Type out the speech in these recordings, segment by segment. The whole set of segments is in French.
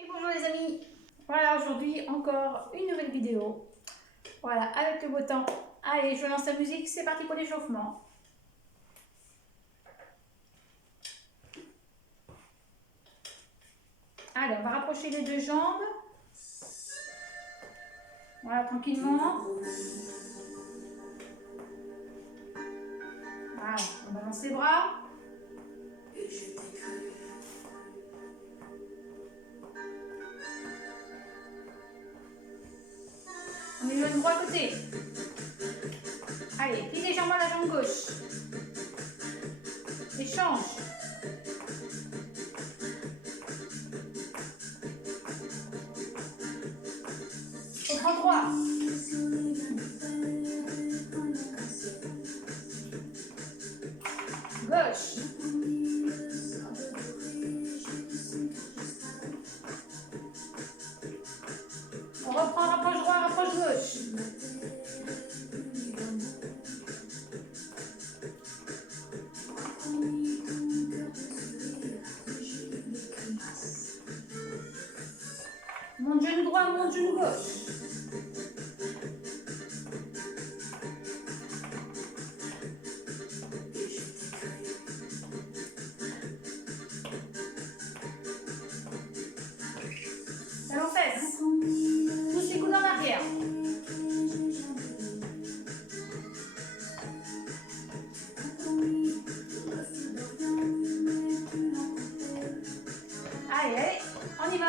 Et bonjour les amis, voilà aujourd'hui encore une nouvelle vidéo, voilà avec le beau temps. Allez, je lance la musique, c'est parti pour l'échauffement. Allez, on va rapprocher les deux jambes, voilà tranquillement. Voilà, on balance les bras. On est le droit côté. Allez, plie les jambes à la jambe gauche. Échange. On prend droit. Gauche. On reprend, rapproche droit, rapproche gauche. Monte genou droit, monte genou gauche. Talon fesse. Pousse les coudes en arrière. Allez, allez, on y va.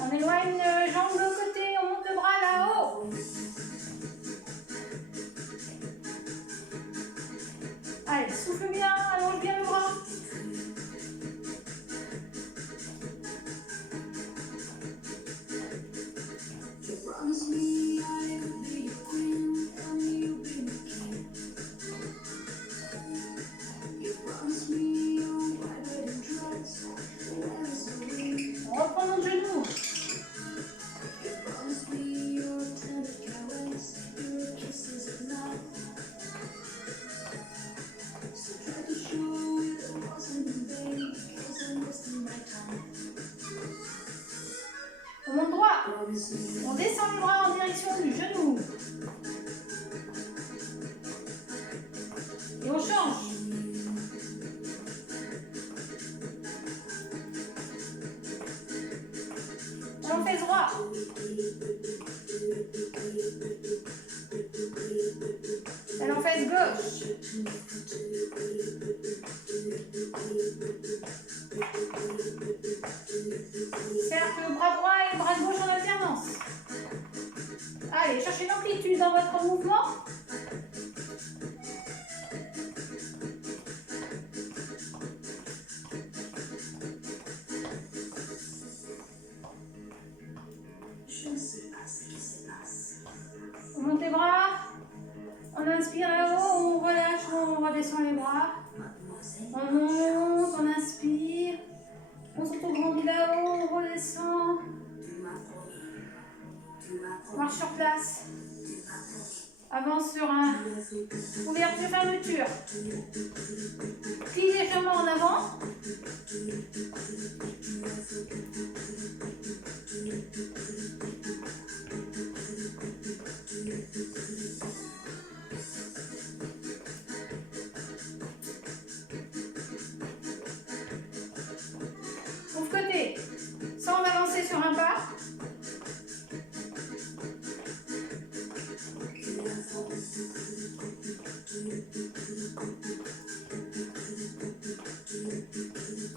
On éloigne une jambe de côté, on monte le bras là-haut. Allez, souffle bien, allonge bien le bras. On reprend notre genou. On monte droit. On descend les bras en direction du genou. Et on change. On fait droit. On fait gauche. Cercle bras droit et bras gauche en alternance. Allez, cherchez l'amplitude dans votre mouvement. On monte les bras, on inspire là-haut, on relâche, on redescend les bras. On monte, on inspire, on s'auto-grandit là-haut, on redescend. Marche sur place. Avance sur un ouverture-fermeture. Plie légèrement en avant. Ouvre côté. Sans avancer sur un pas.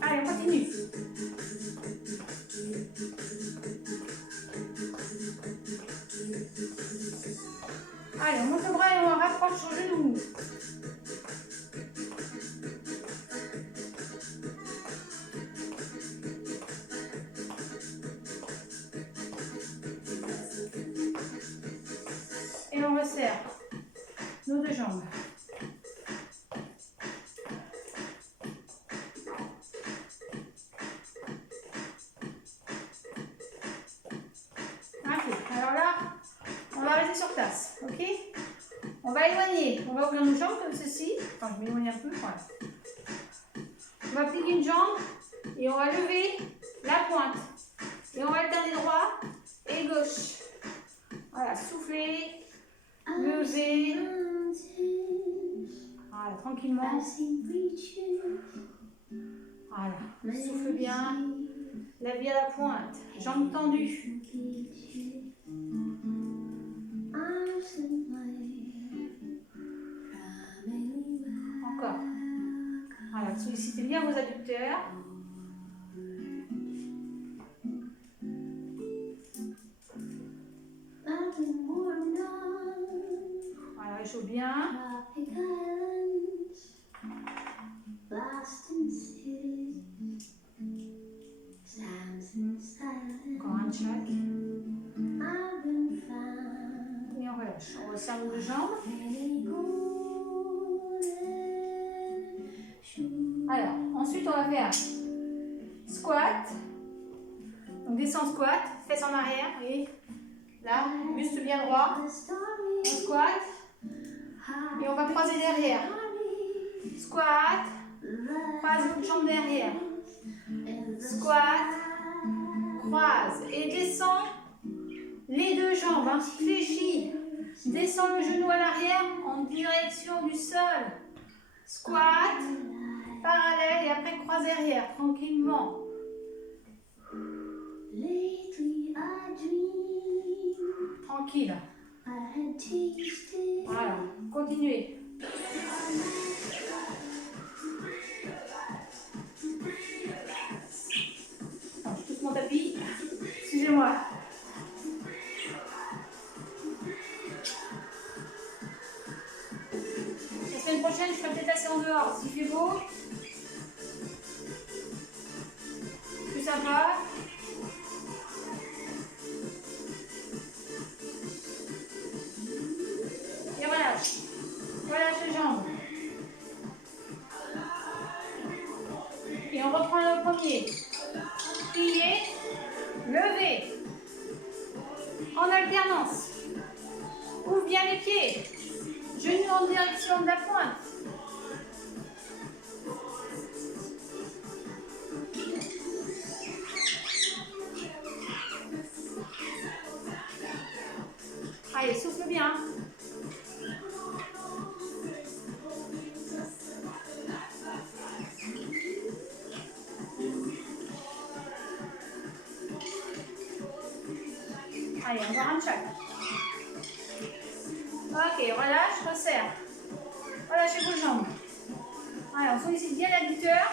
Allez, on continue. Allez, on monte le bras et on rapproche au genou. Et on resserre nos deux jambes. Ok, alors là, va éloigner. On va ouvrir nos jambes comme ceci. Attends, je m'éloigne un peu. Voilà. On va plier une jambe et on va lever la pointe. Et on va alterner droit et gauche. Voilà, souffler, lever. Voilà, tranquillement. Voilà, souffle bien. La vie à la pointe, jambes tendues. Encore. Voilà, sollicitez bien vos adducteurs. Voilà, réchauffe bien. Encore un chaque. Et on relâche. On resserre nos deux jambes. Alors, ensuite on va faire squat. Donc descend squat, fesses en arrière, et là, buste bien droit. On squat. Et on va croiser derrière. Squat. Croise votre jambe derrière. Squat. Croise. Et descend les deux jambes. Hein, fléchis. Descends le genou à l'arrière en direction du sol. Squat. Parallèle et après croise derrière. Tranquillement. Tranquille. Voilà. Continuez. Alors, je touche mon tapis. Excusez-moi. La semaine prochaine, je ferai peut-être la séance dehors. S'il fait beau. Plus sympa. Et relâche. Relâche les jambes. Et on reprend le premier. Plier, lever. En alternance. Ouvre bien les pieds. Genoux en direction de la pointe. Allez, souffle bien. Allez, encore un chaque. Ok, relâche, resserre. Relâchez vos jambes. Allez, on sollicite bien l'adducteur.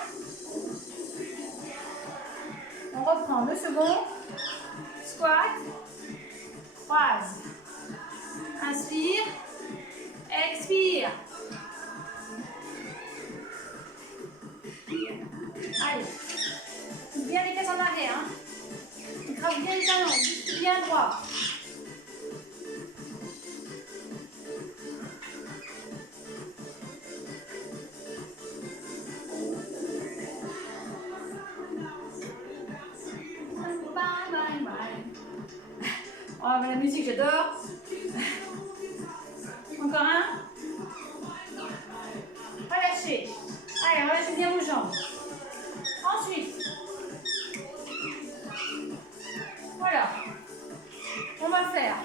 On reprend le second. Squat. Croise. Inspire. Expire. Allez. Bien les fesses en arrière. Hein. Écrase bien les talons. Buste bien droit. Oh, mais la musique, j'adore. Encore un. Relâchez. Allez, relâchez bien vos jambes. Ensuite, voilà. On va faire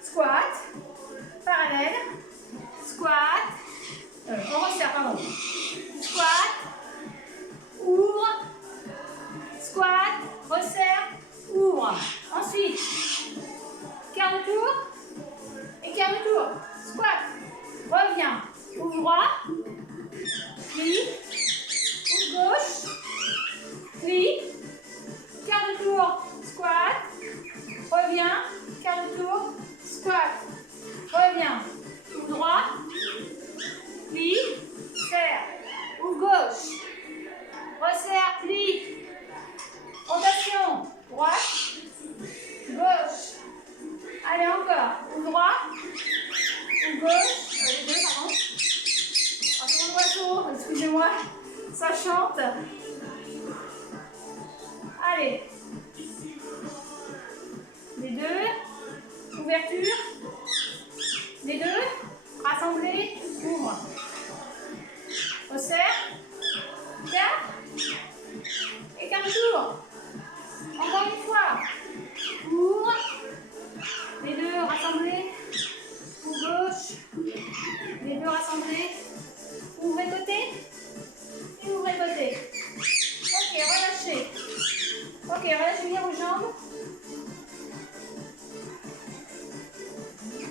squat, parallèle, squat, on resserre, pardon. Squat, ouvre, squat, resserre, ouvre. Ensuite, quart de tour et quart de tour. Squat, reviens, ouvre droit, plie, ouvre gauche, plie, quart de tour, squat, reviens, quart de tour, squat, reviens, ouvre droit, plie, serre, ouvre gauche, resserre, plie, rotation, droite, gauche, allez encore, ouvre droit, ouvre gauche, les deux, pardon, oh, c'est mon oiseau, excusez-moi, ça chante, allez, les deux, ouverture, les deux, rassemblez, ouvre. Resserre, 4, et 4 tours. Encore une fois, ouvre, les deux rassemblés, ou gauche, les deux rassemblés, ouvrez côté, et ouvrez côté. Ok, relâchez. Ok, relâchez bien vos jambes.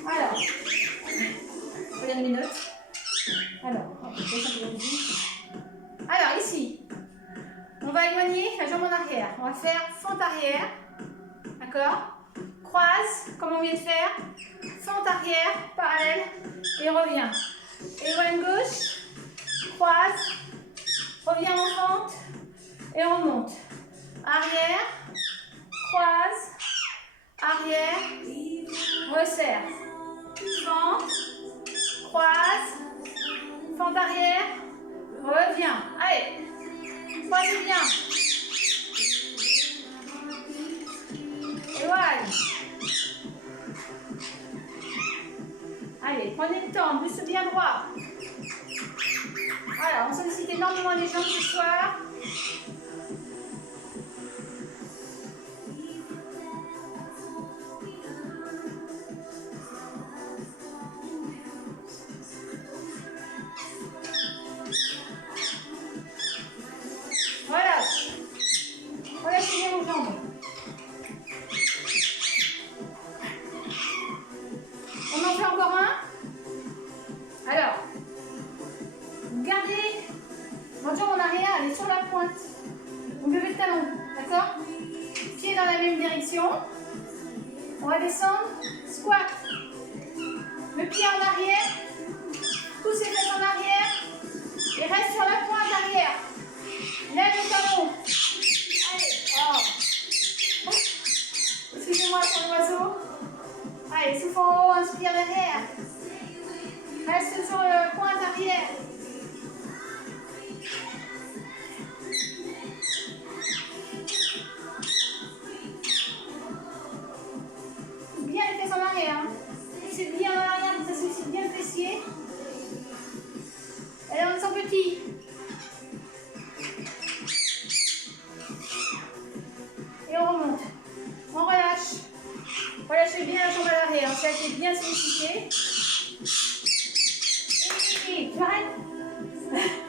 Alors, combien de minutes? Alors, ici, on va éloigner la jambe en arrière. On va faire fente arrière. D'accord? Croise, comme on vient de faire. Fente arrière, parallèle, et revient. Éloigne gauche, croise, revient en fente, et remonte. Arrière, croise, arrière, resserre. Fente, croise, fente arrière, reviens. Allez, croisez bien. Éloigne. Allez, prenez le temps, buste bien droit. Voilà, on sollicite énormément les jambes ce soir. Relâche. Relâchez bien vos jambes. On en fait encore un. Alors, vous gardez votre jambe en arrière, elle est sur la pointe. Vous levez le talon, d'accord? Pied dans la même direction. On va descendre, squat. Le pied en arrière, pousse les fesses en arrière et reste sur la pointe arrière. Lève le talon. Allez, oh. Excusez-moi pour l'oiseau. Allez, souffle en haut, inspire derrière. Reste sur la pointe arrière. Bien les fesses en arrière. C'est bien en arrière, ça sollicite bien le fessier. Allez, on descend petit. Et on remonte. On relâche. Relâchez bien la jambe à l'arrière. Ça a été bien sollicité. Et j'arrête.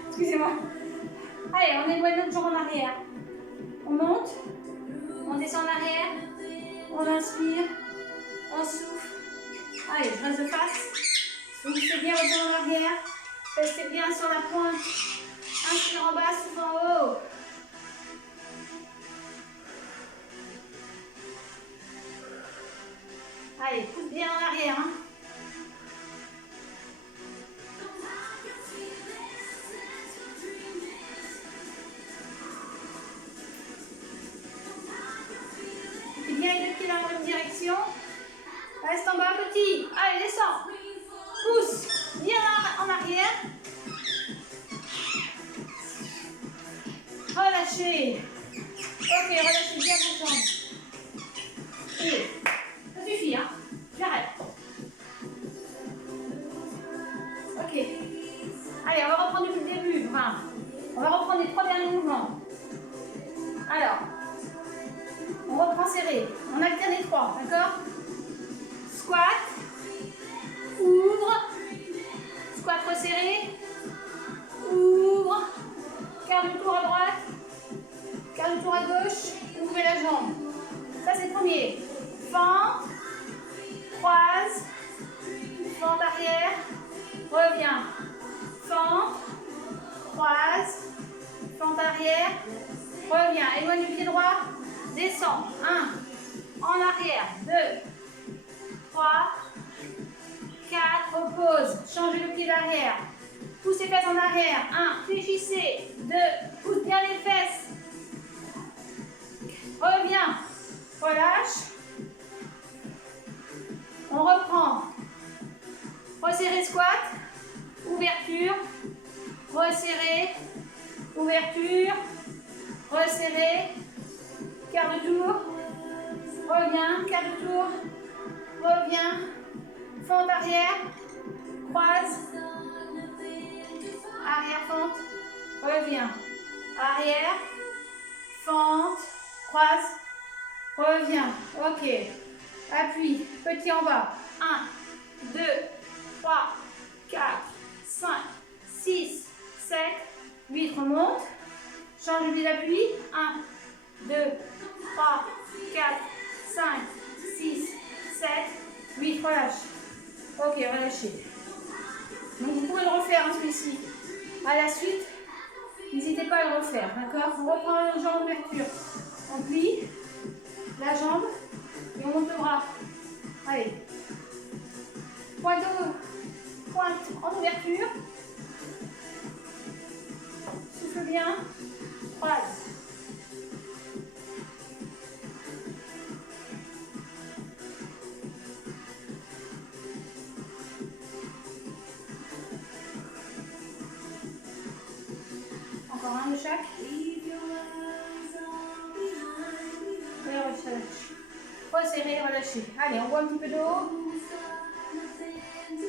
Excusez-moi. Allez, on éloigne notre jambe en arrière. On monte. On descend en arrière. On inspire. On souffle. Allez, je reste de face. Soufflez bien votre jambe en arrière. Restez bien sur la pointe. Inspire en bas, souffle en haut. Allez, pousse bien en arrière. Hein. Poussez bien les deux pieds dans la même direction. Reste en bas, petit. Allez, descends. Pousse bien en arrière. Relâchez. Ok, relâchez bien vos jambes. Et ça suffit, hein. J'arrête. Ok. Allez, on va reprendre depuis le début. Enfin, on va reprendre les 3 derniers mouvements. Alors, on reprend serré. On alterne les 3, d'accord? Squat. Ouvre. Squat resserré. Ouvre. Quart du tour à droite. Quart du tour à gauche. Ouvrez la jambe. Ça, c'est le premier. Fente. Croise. Fente arrière. Reviens. Fente. Croise. Fente arrière. Reviens. Éloigne le pied droit. Descends. 1. En arrière. 2. 3. 4. Repose. Changez le pied d'arrière. Poussez les fesses en arrière. 1. Fléchissez. 2. Pousse bien les fesses. Reviens. Relâche. On reprend. Resserrez squat. Ouverture. Resserrez. Ouverture. Resserrez. Quart de tour. Reviens. Quart de tour. Reviens. Fente arrière. croise. Arrière, fente. Reviens. Arrière. Fente. Croise. Reviens. Ok. Appuie. Petit en bas. 1, 2, 3, 4, 5, 6, 7, 8. Remonte. Change de l'appui. 1, 2, 3, 4, 5, 6, 7, 8. Relâche. Ok, relâchez. Donc vous pouvez le refaire, hein, celui-ci. À la suite, n'hésitez pas à le refaire. D'accord? On reprend la jambe ouverture. On plie la jambe et on monte le bras. Allez. Pointe en ouverture. Souffle bien. Croise. Encore un de chaque. Et relâche. Resserrez, relâchez. Allez, on boit un petit peu d'eau.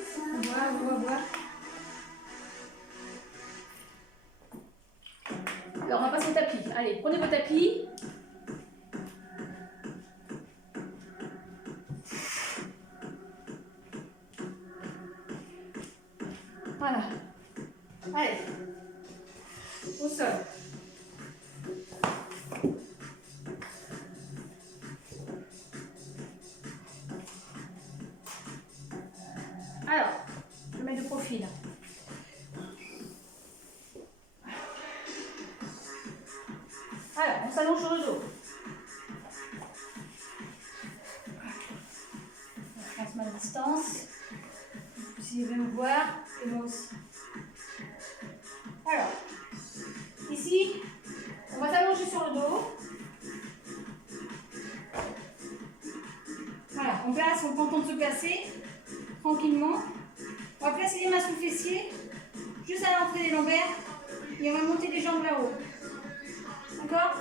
On boit. Alors, on va passer au tapis. Allez, prenez vos tapis. Voilà. Allez. Au sol. Alors, je mets de profil. Alors, on s'allonge sur le dos. Je passe ma distance. Vous pouvez me voir et moi aussi. Alors, ici, on va s'allonger sur le dos. Voilà, on place, on tente de se placer tranquillement. On va placer les mains sous le fessier, juste à l'entrée des lombaires, et on va monter les jambes là-haut. D'accord?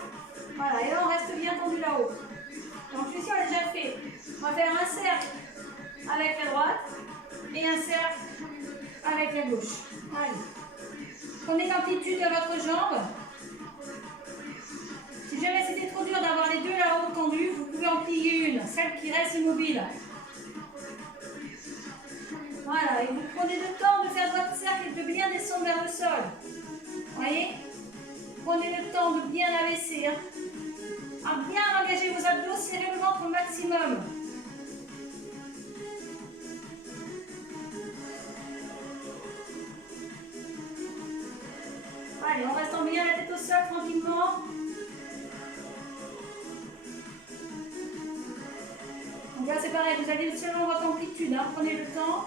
Voilà, et là on reste bien tendu là-haut. Donc celui-ci on l'a déjà fait. On va faire un cercle avec la droite et un cercle avec la gauche. Allez. Prenez l'amplitude de votre jambe. Si jamais c'était trop dur d'avoir les deux là-haut tendus, vous pouvez en plier une, celle qui reste immobile. Voilà, et vous prenez le temps de faire votre cercle et de bien descendre vers le sol. Voyez? Prenez le temps de bien abaisser. Hein. À bien engager vos abdos, serrez le ventre au maximum. Allez, on reste en bien la tête au sol tranquillement. Donc là c'est pareil, vous allez selon votre amplitude, hein. Prenez le temps.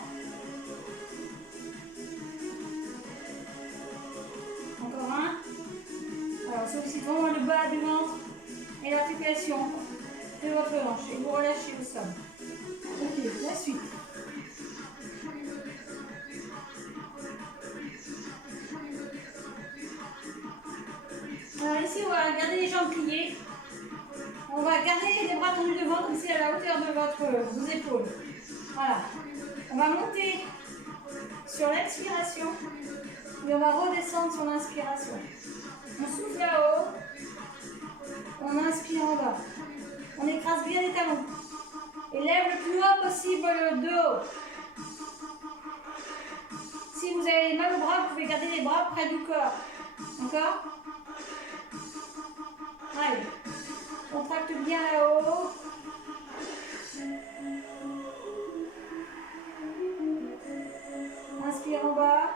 Encore un. Alors sollicitez vraiment le bas du ventre et l'articulation de votre hanche et vous relâchez au sol. Ok, la suite. Alors ici on va garder les jambes pliées. On va garder les bras tendus devant comme c'est à la hauteur de vos épaules. Voilà. On va monter sur l'expiration et on va redescendre sur l'inspiration. On souffle là-haut. On inspire en bas. On écrase bien les talons. Et lève le plus haut possible le dos. Si vous avez mal au bras, vous pouvez garder les bras près du corps. D'accord? Allez. Contracte bien là-haut. Inspire en bas.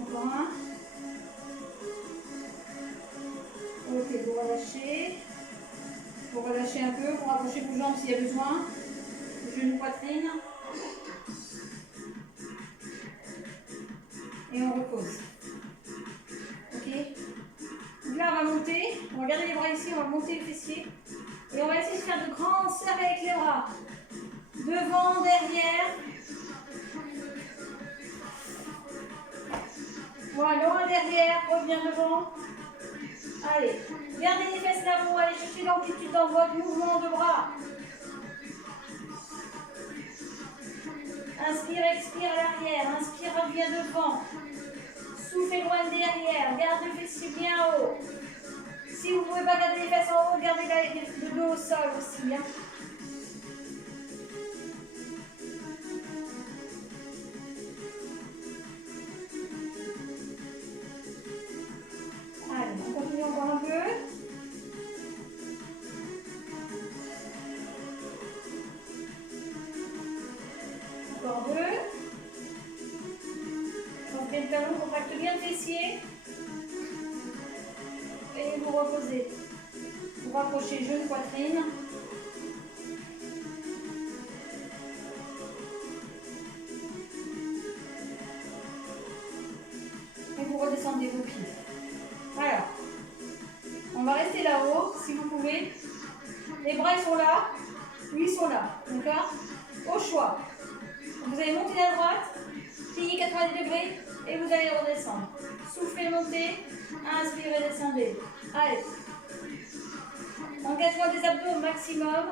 Encore un. Ok, vous relâchez. Vous relâchez un peu, vous rapprochez vos jambes s'il y a besoin. Genou, poitrine. Et on repose. Ok? Donc là, on va monter. On va garder les bras ici, on va monter les fessiers. Et on va essayer de faire de grands cercles avec les bras. Devant, derrière. Voilà, loin derrière, reviens devant. Allez, gardez les fesses là-haut, allez chercher l'amplitude dans votre mouvement de bras. Inspire, expire à l'arrière, inspire, reviens devant. Soufflez loin derrière, garde le fessier bien haut. Si vous ne pouvez pas garder les fesses en haut, gardez le dos au sol aussi. Hein. Allez, on continue encore un peu. Encore deux. Rentrez le talon, contracte bien le fessier. Et vous reposez. Vous rapprochez genou, poitrine. Et vous redescendez vos pieds. Alors, on va rester là-haut, si vous pouvez. Les bras, ils sont là. Lui, ils sont là. D'accord? Au choix. Vous allez monter à droite, plier 90 degrés et vous allez redescendre. Soufflez, montez, inspirez, descendez. Allez. Engagement des abdos au maximum.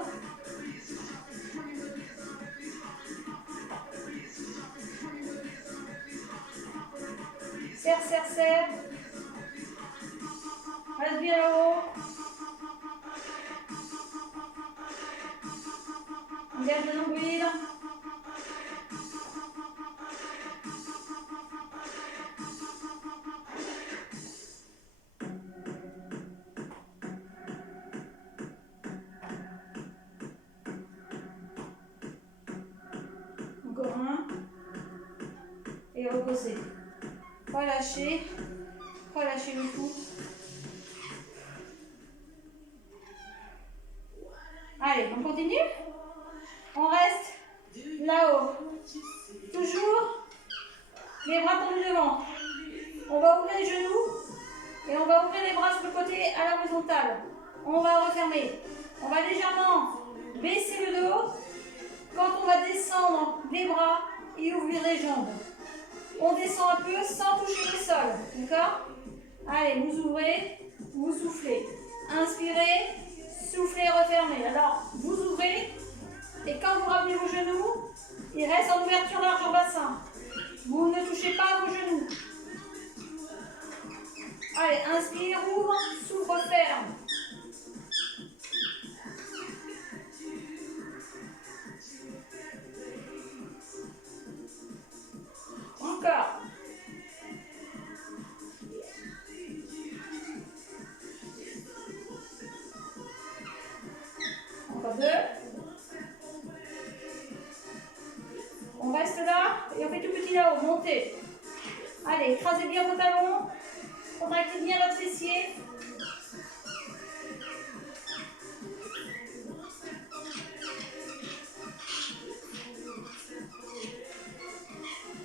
Serre, serre, serre. Reste bien là-haut. Engage le nombril. Encore un. Et reposez. Relâchez. Relâchez le cou. Allez, on continue. On reste là-haut. Toujours les bras tendus devant. On va ouvrir les genoux et on va ouvrir les bras sur le côté à l'horizontale. On va refermer. On va légèrement baisser le dos quand on va descendre les bras et ouvrir les jambes. On descend un peu sans toucher le sol. D'accord? Allez, vous ouvrez, vous soufflez. Inspirez, soufflez, refermez. Alors, vous ouvrez et quand vous ramenez vos genoux, ils restent en ouverture large en bassin. Vous ne touchez pas vos genoux. Allez, inspire, ouvre, s'ouvre, ferme. Encore. Encore deux. On reste là et on fait tout petit là-haut. Montez. Allez, écrasez bien vos talons. Contractez bien votre fessier.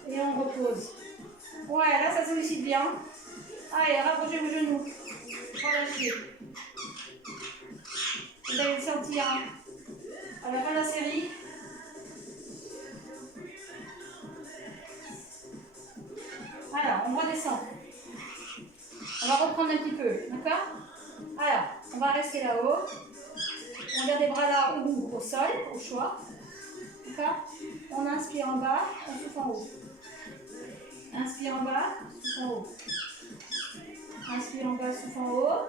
Et on repose. Ouais, là ça sollicite bien. Allez, rapprochez vos genoux. Relâchez. Vous allez le sentir hein, à la fin de la série. Alors, on redescend. On va reprendre un petit peu, d'accord? Alors, on va rester là-haut. On garde les bras là ou au sol, au choix. D'accord? On inspire en bas, on souffle en haut. Inspire en bas, souffle en haut. Inspire en bas, souffle en haut.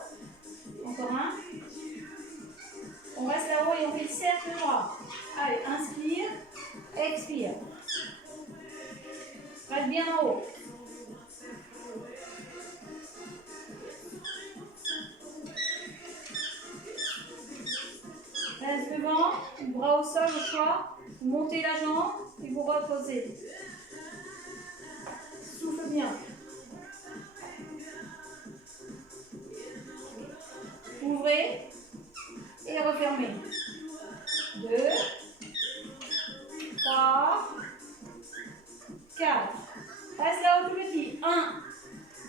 Encore un. On reste là-haut et on fait le cercle droit. Allez, inspire, expire. Reste bien en haut. Reste devant, bras au sol au choix. Vous montez la jambe et vous reposez. Souffle bien. Ouvrez et refermez. 2, 3, 4. Reste là-haut tout petit. 1,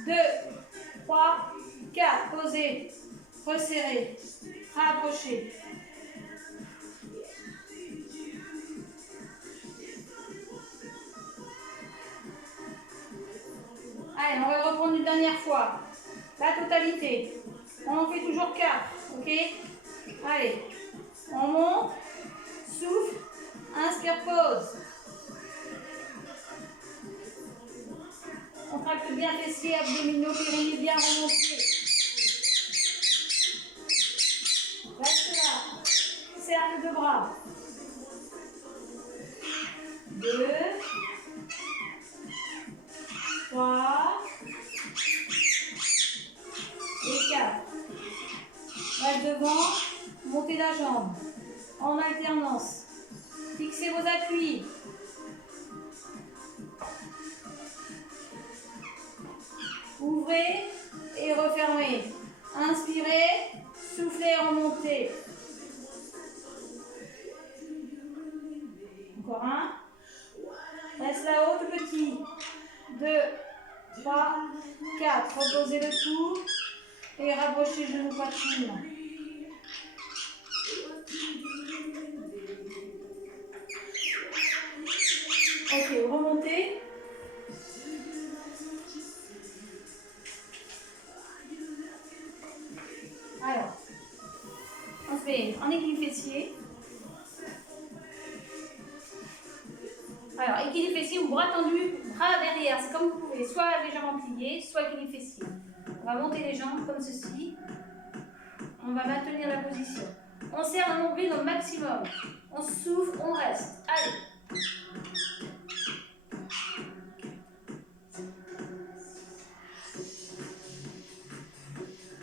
2, 3, 4. Posez. Resserrez. Rapprochez. Allez, on va le reprendre une dernière fois. La totalité. On en fait toujours 4. Ok? Allez. On monte. Souffle. Inspire, pause. Contracte bien fessiers, abdominaux, périnée bien remontés. Reste là. Serre les deux bras. 2, 3 et 4. Reste devant, montez la jambe en alternance. Fixez vos appuis. Ouvrez et refermez. Inspirez, soufflez, remontez. Encore un. Reste là-haut, tout petit. 2, 3, 4. Reposez le tout et rapprochez genoux poitrine. Ok, remontez. Alors, on se met en équilibre fessier. Alors, équilibre fessier ou bras tendus, bras derrière, c'est comme vous pouvez, soit légèrement plié, soit équilibre fessier. On va monter les jambes comme ceci. On va maintenir la position. On serre le nombril au maximum. On souffle, on reste. Allez.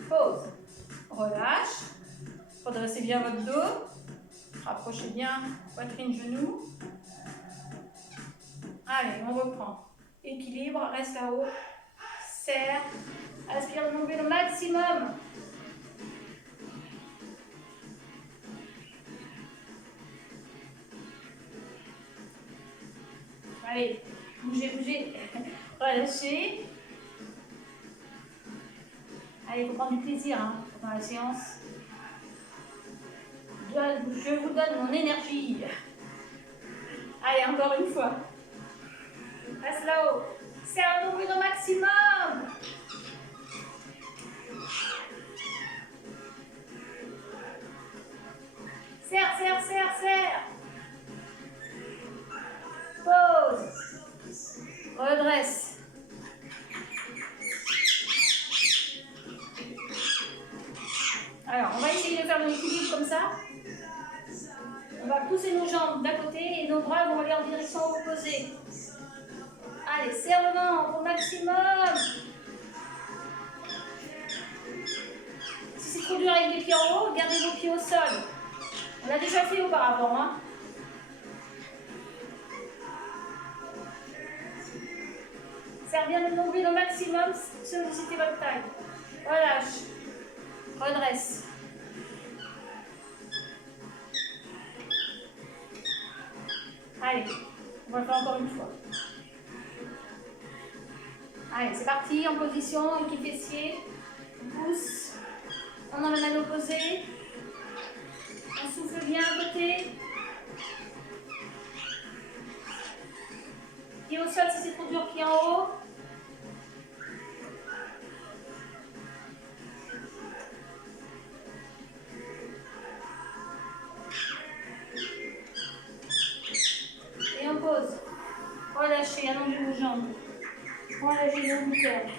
Pause. Relâche. Redressez bien votre dos. Rapprochez bien poitrine, genoux. Allez, on reprend. Équilibre, reste là-haut. Serre. Aspire le nombril au maximum. Allez, bougez, bougez. Relâchez. Allez, il faut prendre du plaisir dans la séance. Je vous donne mon énergie. Allez, encore une fois. Reste là-haut. Serre le nombril au maximum. Serre, serre, serre, serre. Pause. Redresse. Alors, on va essayer de faire le équilibre comme ça. On va pousser nos jambes d'un côté et nos bras vont aller en direction opposée. Allez, serre le ventre au maximum. Si c'est trop dur avec les pieds en haut, gardez vos pieds au sol. On l'a déjà fait auparavant. Serre bien le nombril au maximum, sollicitez votre taille. Relâche. Redresse. Allez, on va le faire encore une fois. Allez, c'est parti, en position, équilibre fessier. On pousse. On emmène à l'opposé. On souffle bien à côté. Pied au sol si c'est trop dur, pied en haut. Et on pose. Relâchez, allongez vos jambes. Relâchez les hauteurs.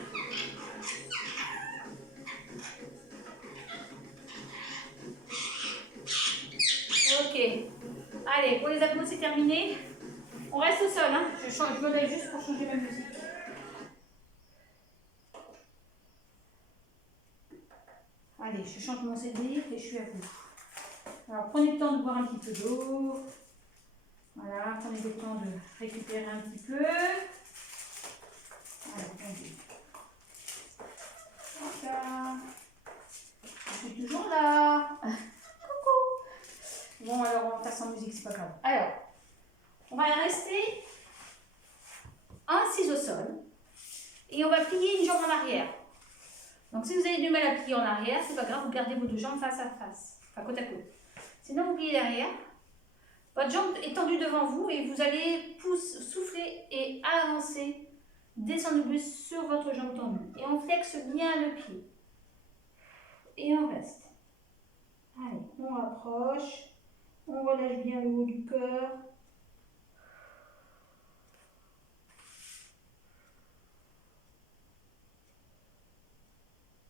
Ok. Allez, pour les abdos, c'est terminé. On reste au sol. Je me lève juste pour changer ma musique. Allez, je change mon CD et je suis à vous. Alors, prenez le temps de boire un petit peu d'eau. Voilà, prenez le temps de récupérer un petit peu. Allez, attendez. Voilà. Je suis toujours là. Coucou. Bon, alors on va faire sans musique, c'est pas grave. Alors, on va rester assise au sol et on va plier une jambe en arrière. Donc, si vous avez du mal à plier en arrière, c'est pas grave, vous gardez vos deux jambes face à face, enfin côte à côte. Sinon, vous pliez derrière. Votre jambe est tendue devant vous et vous allez souffler et avancer descend le buste sur votre jambe tendue. Et on flexe bien le pied. Et on reste. Allez, on rapproche. On relâche bien le haut du cœur.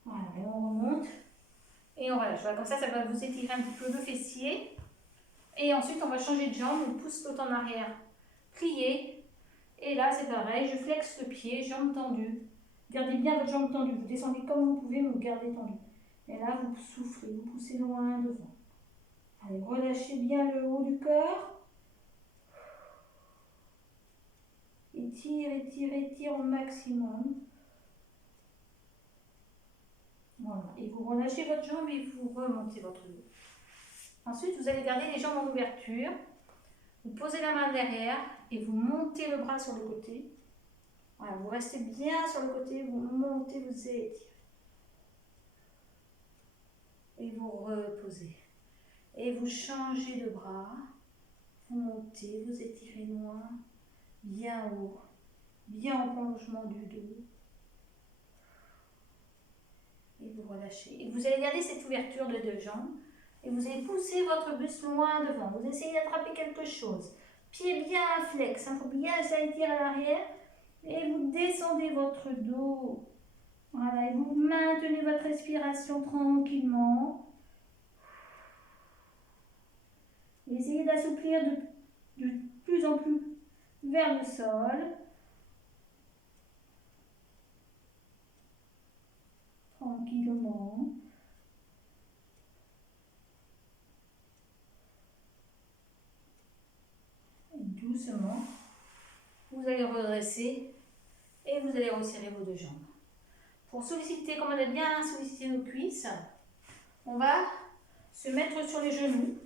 Voilà, et on remonte. Et on relâche. Voilà, comme ça va vous étirer un petit peu le fessier. Et ensuite, on va changer de jambe. On pousse l'autre en arrière. Plié. Et là, c'est pareil. Je flexe le pied, jambe tendue. Gardez bien votre jambe tendue. Vous descendez comme vous pouvez, mais vous gardez tendu. Et là, vous soufflez. Vous poussez loin devant. Allez, relâchez bien le haut du corps. Étire, étire, étire au maximum. Voilà. Et vous relâchez votre jambe et vous remontez votre dos. Ensuite, vous allez garder les jambes en ouverture. Vous posez la main derrière et vous montez le bras sur le côté. Voilà, vous restez bien sur le côté, vous montez, vous étirez. Et vous reposez. Et vous changez de bras. Vous montez, vous étirez loin, bien haut, bien en prolongement du dos. Et vous relâchez. Et vous allez garder cette ouverture de deux jambes. Et vous allez pousser votre buste loin devant. Vous essayez d'attraper quelque chose. Pied bien flex. Il faut bien s'étirer à l'arrière. Et vous descendez votre dos. Voilà. Et vous maintenez votre respiration tranquillement. Essayez d'assouplir de plus en plus vers le sol. Tranquillement. Et doucement, vous allez redresser et vous allez resserrer vos deux jambes. Pour solliciter, comme on a bien sollicité nos cuisses, on va se mettre sur les genoux.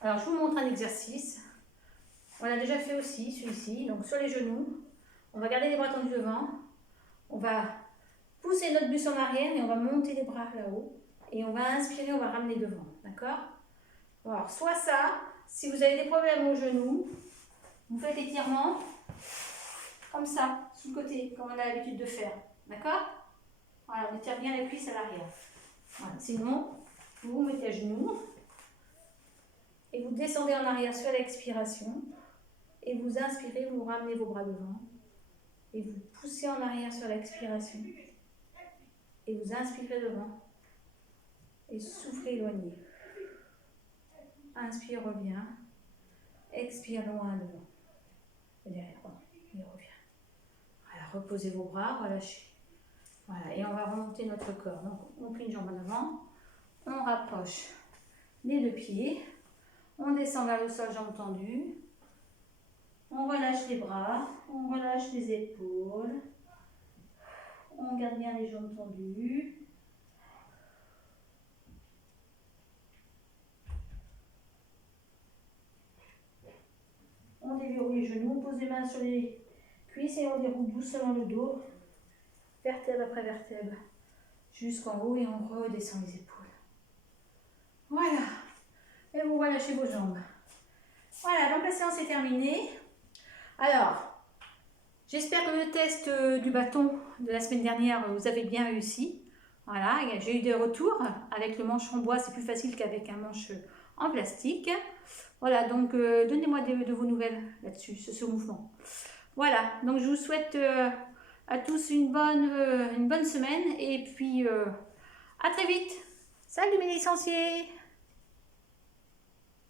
Alors, je vous montre un exercice. On l'a déjà fait aussi, celui-ci. Donc, sur les genoux, on va garder les bras tendus devant. On va pousser notre buste en arrière et on va monter les bras là-haut. Et on va inspirer, on va ramener devant. D'accord? Alors, soit ça, si vous avez des problèmes aux genoux, vous faites étirement comme ça, sous le côté, comme on a l'habitude de faire. D'accord? Voilà, on étire bien la cuisse à l'arrière. Voilà. Sinon, vous vous mettez à genoux et vous descendez en arrière sur l'expiration et vous inspirez, vous ramenez vos bras devant et vous poussez en arrière sur l'expiration et vous inspirez devant et soufflez éloigné. Inspire, revient, expire loin devant et derrière, il revient. Voilà, reposez vos bras, relâchez. Voilà, et on va remonter notre corps. Donc, on plie une jambe en avant, on rapproche les deux pieds, on descend vers le sol, jambes tendues, on relâche les bras, on relâche les épaules, on garde bien les jambes tendues. On déverrouille les genoux, on pose les mains sur les cuisses et on déroule doucement le dos, vertèbre après vertèbre, jusqu'en haut et on redescend les épaules. Voilà. Et vous relâchez vos jambes. Voilà, donc la séance est terminée. Alors, j'espère que le test du bâton de la semaine dernière, vous avez bien réussi. Voilà, j'ai eu des retours. Avec le manche en bois, c'est plus facile qu'avec un manche en plastique. Voilà, donc donnez-moi de vos nouvelles là-dessus, ce mouvement. Voilà, donc je vous souhaite à tous une bonne semaine et puis à très vite. Salut mes licenciés!